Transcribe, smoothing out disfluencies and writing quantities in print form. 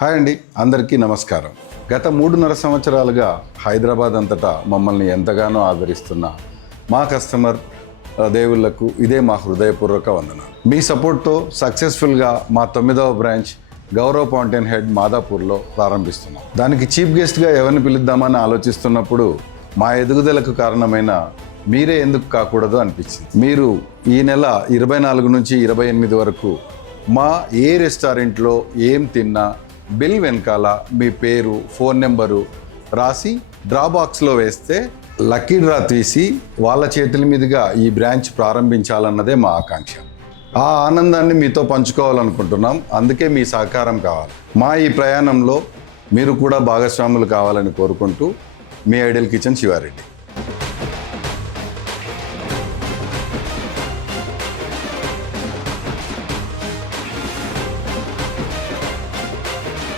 Hi అండి, అందరికీ నమస్కారం. గత 3.5 సంవత్సరాలుగా హైదరాబాద్ అంతటా మమ్మల్ని ఎంతగానో ఆదరిస్తున్న మా కస్టమర్ దేవుళ్లకు ఇదే మా హృదయపూర్వక వందనాలు. మీ సపోర్ట్తో సక్సెస్ఫుల్గా మా 9వ బ్రాంచ్ గౌరవ్ ఫౌంటైన్ హెడ్ మాదాపూర్లో ప్రారంభిస్తున్నాం. దానికి చీఫ్ గెస్ట్గా ఎవరిని పిలుద్దామని ఆలోచిస్తున్నప్పుడు మా ఎదుగుదలకు కారణమైన మీరే ఎందుకు కాకూడదు అనిపించింది. మీరు ఈ నెల 24 నుంచి 28 వరకు మా ఏ రెస్టారెంట్లో ఏం తిన్నా బిల్ వెనకాల మీ పేరు, ఫోన్ నెంబరు రాసి డ్రా బాక్స్లో వేస్తే లక్కీ డ్రా తీసి వాళ్ళ చేతుల మీదుగా ఈ బ్రాంచ్ ప్రారంభించాలన్నదే మా ఆకాంక్ష. ఆ ఆనందాన్ని మీతో పంచుకోవాలనుకుంటున్నాం. అందుకే మీ సహకారం కావాలి. మా ఈ ప్రయాణంలో మీరు కూడా భాగస్వాములు కావాలని కోరుకుంటూ మీ ఐడియల్ కిచెన్ శివారెడ్డి.